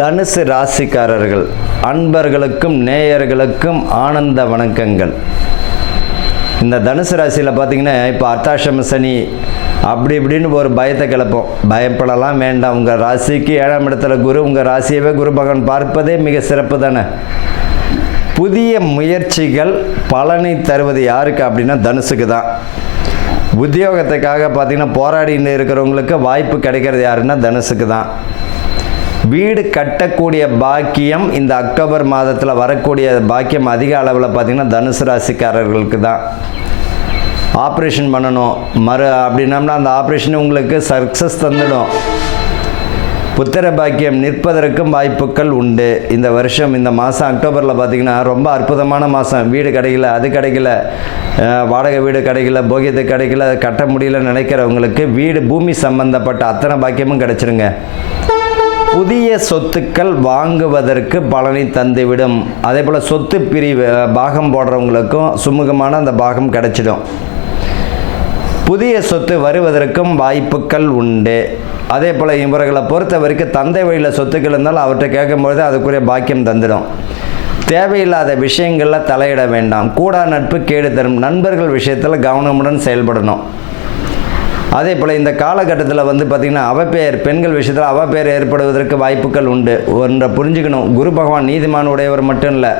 தனுசு ராசிக்காரர்கள் அன்பர்களுக்கும் நேயர்களுக்கும் ஆனந்த வணக்கங்கள். இந்த தனுசு ராசியில் பார்த்தீங்கன்னா இப்போ அர்த்தாஷ்டம சனி அப்படி இப்படின்னு ஒரு பயத்தை கிளப்போம். பயப்படலாம் வேண்டாம். உங்கள் ராசிக்கு 7ஆம் இடத்துல குரு, உங்கள் ராசியவே குரு பகவான் பார்ப்பதே மிக சிறப்பு தானே. புதிய முயற்சிகள் பலனை தருவது யாருக்கு அப்படின்னா தனுசுக்கு தான். உத்தியோகத்துக்காக பார்த்தீங்கன்னா போராடின்னு இருக்கிறவங்களுக்கு வாய்ப்பு கிடைக்கிறது யாருன்னா தனுசுக்கு தான். வீடு கட்டக்கூடிய பாக்கியம் இந்த அக்டோபர் மாதத்தில் வரக்கூடிய பாக்கியம் அதிக அளவில் பார்த்திங்கன்னா தனுசு ராசிக்காரர்களுக்கு தான். ஆப்ரேஷன் பண்ணணும் அப்படின்னம்னா அந்த ஆப்ரேஷன் உங்களுக்கு சக்ஸஸ் தந்துடும். புத்திர பாக்கியம் நிற்பதற்கும் வாய்ப்புகள் உண்டு. இந்த வருஷம் இந்த மாதம் அக்டோபரில் பார்த்திங்கன்னா ரொம்ப அற்புதமான மாதம். வீடு கிடைக்கல, அது கிடைக்கல, வாடகை வீடு கிடைக்கல, போகியத்து கிடைக்கல, கட்ட முடியலன்னு நினைக்கிறவங்களுக்கு வீடு பூமி சம்பந்தப்பட்ட அத்தனை பாக்கியமும் கிடைச்சிருங்க. புதிய சொத்துக்கள் வாங்குவதற்கு பலனை தந்துவிடும். அதே போல் சொத்து பிரிவு பாகம் போடுறவங்களுக்கும் சுமூகமான அந்த பாகம் கிடைச்சிடும். புதிய சொத்து வருவதற்கும் வாய்ப்புகள் உண்டு. அதே போல் இவர்களை பொறுத்த வரைக்கும் தந்தை வழியில் சொத்துக்கள் இருந்தாலும் அவர்கிட்ட கேட்கும்பொழுது அதுக்குரிய பாக்கியம் தந்துடும். தேவையில்லாத விஷயங்களில் தலையிட வேண்டாம். கூடா நட்பு கேடு தரும். நண்பர்கள் விஷயத்தில் கவனமுடன் செயல்படணும். அதே போல் இந்த காலகட்டத்தில் பார்த்திங்கன்னா அவப்பெயர், பெண்கள் விஷயத்தில் அவப்பெயர் ஏற்படுவதற்கு வாய்ப்புகள் உண்டு. ஒன்றை புரிஞ்சுக்கணும், குரு பகவான் நீதிமான உடையவர் மட்டும் இல்லை,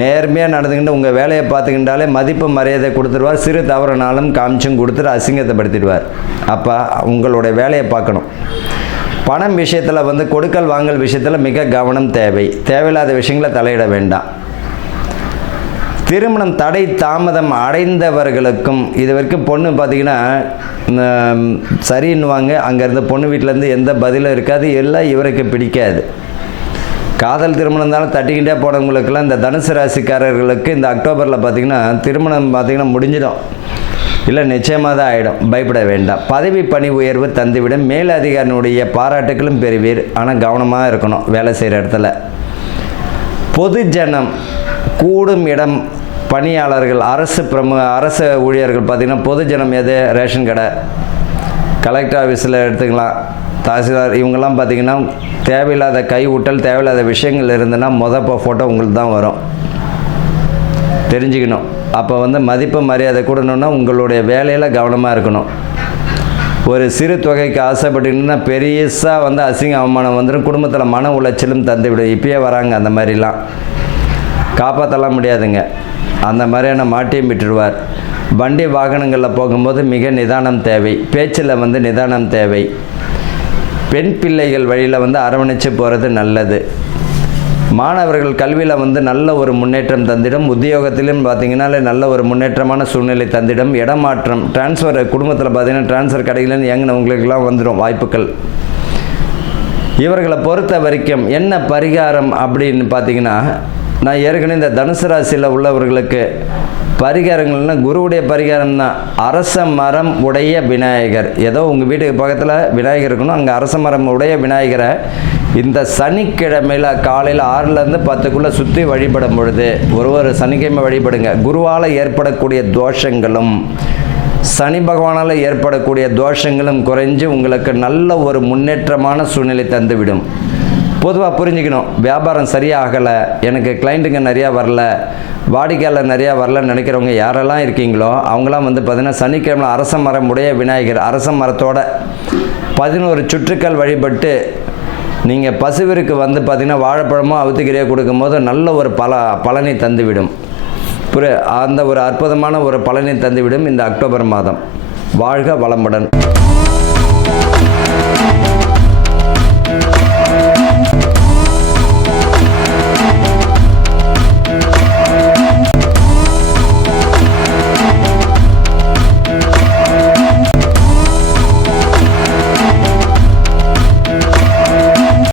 நேர்மையாக நடந்துக்கிட்டு உங்கள் வேலையை பார்த்துக்கிட்டாலே மதிப்பு மரியாதை கொடுத்துருவார். சிறு தவறுனாலும் காமிச்சும் கொடுத்துட்டு அசிங்கத்தைப்படுத்திடுவார். அப்போ உங்களுடைய வேலையை பார்க்கணும். பணம் விஷயத்தில் கொடுக்கல் வாங்கல் விஷயத்தில் மிக கவனம் தேவை. தேவையில்லாத விஷயங்களை தலையிட வேண்டாம். திருமணம் தடை தாமதம் அடைந்தவர்களுக்கும் இது வரைக்கும் பொண்ணு பார்த்திங்கன்னா சரின்னுவாங்க. அங்கேருந்து பொண்ணு வீட்டிலேருந்து எந்த பதிலும் இருக்காது, எல்லாம் இவருக்கு பிடிக்காது. காதல் திருமணம் இருந்தாலும் தட்டிக்கிட்டே போனவங்களுக்கெல்லாம் இந்த தனுசு ராசிக்காரர்களுக்கு இந்த அக்டோபரில் பார்த்திங்கன்னா திருமணம் பார்த்திங்கன்னா முடிஞ்சிடும், இல்லை நிச்சயமாக தான் ஆகிடும். பயப்பட வேண்டாம். பதவி பணி உயர்வு தந்துவிடும். மேலதிகாரினுடைய பாராட்டுகளும் பெறுவீர். ஆனால் கவனமாக இருக்கணும் வேலை செய்கிற இடத்துல. பொது ஜனம் கூடும் இடம் பணியாளர்கள், அரசு ஊழியர்கள் பார்த்திங்கன்னா பொது ஜனம் எது, ரேஷன் கடை, கலெக்டர் ஆஃபீஸில் எடுத்துக்கலாம், தாசில்தார், இவங்கெல்லாம் பார்த்திங்கன்னா தேவையில்லாத கை ஊட்டல், தேவையில்லாத விஷயங்கள் இருந்ததுன்னா ஃபோட்டோ உங்களுக்கு தான் வரும். தெரிஞ்சுக்கணும். அப்போ மதிப்பு மரியாதை கூடணுன்னா உங்களுடைய வேலையில் கவனமாக இருக்கணும். ஒரு சிறு தொகைக்கு ஆசைப்பட்டீங்கன்னா பெரியசாக அசிங்க அவமானம் வந்துடும். குடும்பத்தில் மன உளைச்சலும் தந்துவிடும். இப்பயே வராங்க அந்த மாதிரிலாம், காப்பாற்றலாம் முடியாதுங்க. அந்த மாதிரியான மாட்டியும் விட்டுடுவார். வண்டி வாகனங்களில் போகும்போது மிக நிதானம் தேவை. பேச்சில் நிதானம் தேவை. பெண் பிள்ளைகள் வழியில் அரவணைச்சு போகிறது நல்லது. மாணவர்கள் கல்வியில் நல்ல ஒரு முன்னேற்றம் தந்திடும். உத்தியோகத்திலும் பார்த்திங்கன்னா நல்ல ஒரு முன்னேற்றமான சூழ்நிலை தந்திடும். இடமாற்றம், டிரான்ஸ்ஃபர், குடும்பத்தில் பார்த்திங்கன்னா டிரான்ஸ்ஃபர் கிடைக்கலன்னு இயங்கினவங்களுக்கெல்லாம் வந்துடும் வாய்ப்புகள். இவர்களை பொறுத்த வரைக்கும் என்ன பரிகாரம் அப்படின்னு பார்த்திங்கன்னா, நான் ஏற்கனவே இந்த தனுசு ராசியில் உள்ளவர்களுக்கு பரிகாரங்கள்னால் குருவுடைய பரிகாரம் தான். அரச மரம் உடைய விநாயகர், ஏதோ உங்கள் வீட்டுக்கு பக்கத்தில் விநாயகர் இருக்கணும், அங்கே அரச மரம் உடைய விநாயகரை இந்த சனிக்கிழமையில் காலையில் 6லேருந்து 10க்குள்ளே சுற்றி வழிபடும் பொழுது ஒரு சனிக்கிழமை வழிபடுங்க. குருவால் ஏற்படக்கூடிய தோஷங்களும் சனி பகவானால் ஏற்படக்கூடிய தோஷங்களும் குறைஞ்சு உங்களுக்கு நல்ல ஒரு முன்னேற்றமான சூழ்நிலை தந்துவிடும். பொதுவாக புரிஞ்சுக்கணும், வியாபாரம் சரியாகலை, எனக்கு கிளைண்ட்டுங்க நிறையா வரல, வாடிக்கையாளர் நிறையா வரலன்னு நினைக்கிறவங்க யாரெல்லாம் இருக்கீங்களோ அவங்களாம் பார்த்திங்கன்னா சனிக்கிழமை அரச மரம் உடைய விநாயகர், அரச மரத்தோட 11 சுற்றுக்கள் வழிபட்டு நீங்கள் பசுவிற்கு பார்த்திங்கன்னா வாழைப்பழமோ அவுத்துக்கிறையோ கொடுக்கும்போது நல்ல ஒரு பலனை தந்துவிடும். அந்த ஒரு அற்புதமான ஒரு பலனை தந்துவிடும் இந்த அக்டோபர் மாதம். வாழ்க வளமுடன்.